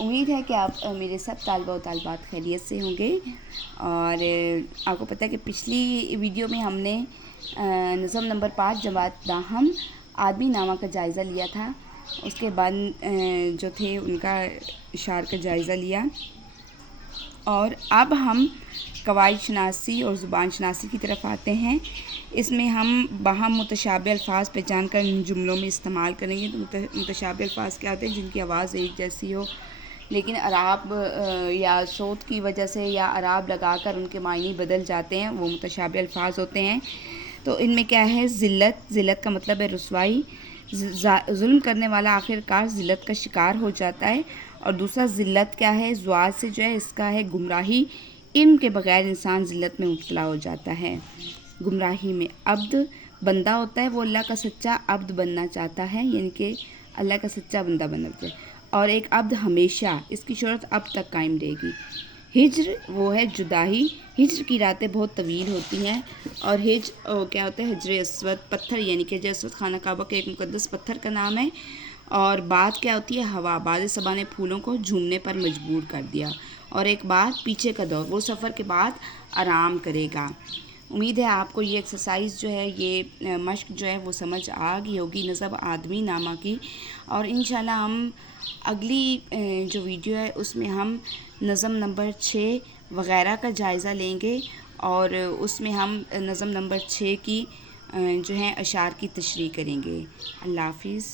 امید ہے کہ آپ میرے سب طالبہ و طالبات خیریت سے ہوں گے. اور آپ کو پتہ ہے کہ پچھلی ویڈیو میں ہم نے نظم نمبر 5 جماعت داہم آدمی نامہ کا جائزہ لیا تھا. اس کے بعد جو تھے ان کا اشعار کا جائزہ لیا. اور اب ہم قواعد شناسی اور زبان شناسی کی طرف آتے ہیں. اس میں ہم باہم متشابہ الفاظ پہچان کر ان جملوں میں استعمال کریں گے. تو متشابہ الفاظ کیا ہوتے ہیں؟ جن کی آواز ایک جیسی ہو لیکن اعراب یا صوت کی وجہ سے یا اعراب لگا کر ان کے معنی بدل جاتے ہیں، وہ متشابہ الفاظ ہوتے ہیں. تو ان میں کیا ہے؟ ذلت کا مطلب ہے رسوائی. ظلم کرنے والا آخر کار ذلت کا شکار ہو جاتا ہے. اور دوسرا ذلت کیا ہے؟ زوال سے جو ہے اس کا ہے گمراہی. علم کے بغیر انسان ذلت میں مبتلا ہو جاتا ہے. گمراہی میں عبد بندہ ہوتا ہے، وہ اللہ کا سچا عبد بننا چاہتا ہے، یعنی کہ اللہ کا سچا بندہ بننا چاہتا ہے. اور ایک عبد ہمیشہ، اس کی شہرت اب تک قائم رہے گی. ہجر وہ ہے جدائی. ہجر کی راتیں بہت طویل ہوتی ہیں. اور ہجر کیا ہوتا ہے؟ حجر اسود پتھر، یعنی کہ حجر اسود خانہ کعبہ کا ایک مقدس پتھر کا نام ہے. اور بات کیا ہوتی ہے؟ ہوا. باد صبا نے پھولوں کو جھومنے پر مجبور کر دیا. اور ایک بات پیچھے کا دور، وہ سفر کے بعد آرام کرے گا. امید ہے آپ کو یہ ایکسرسائز جو ہے، یہ مشق جو ہے وہ سمجھ آ گئی ہوگی نظم آدمی نامہ کی. اور انشاءاللہ ہم اگلی جو ویڈیو ہے اس میں ہم نظم نمبر 6 وغیرہ کا جائزہ لیں گے. اور اس میں ہم نظم نمبر 6 کی جو ہے اشعار کی تشریح کریں گے. اللہ حافظ.